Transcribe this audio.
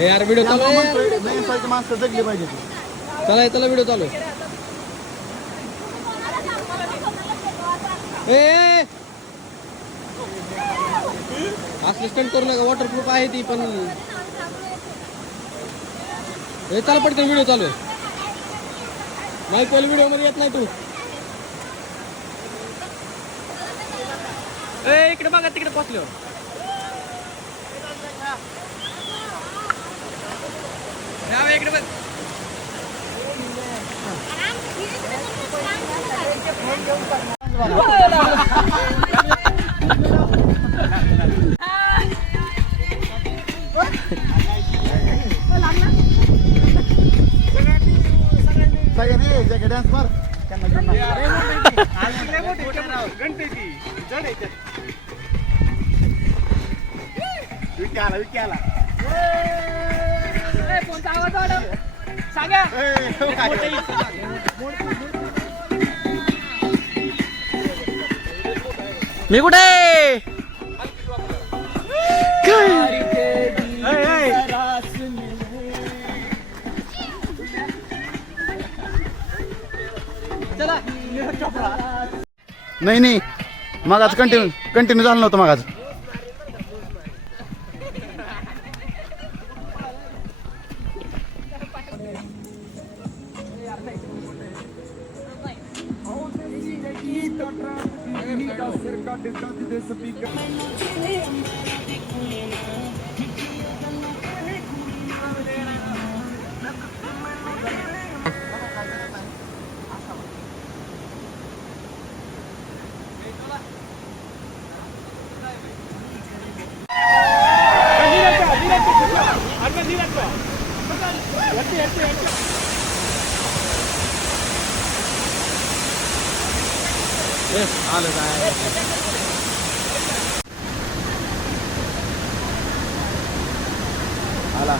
यार व्हिडिओ चालू आहे, माणसं जगली पाहिजे. चला त्याला व्हिडिओ चालू आहे. असं स्टंट करू नका, वॉटरप्रूफ आहे ती पण. हे चला पटकन व्हिडिओ चालू आहे. माईक पहिले व्हिडिओ मध्ये येत नाही तू. इकडे बघा, तिकडे पोचलो. इकडे बघ. सगळ्यांनी डान्स मार. विक्याला मी कुठे? नाही मगाच कंटिन्यू झालं नव्हतं मगाच. आलं काय आला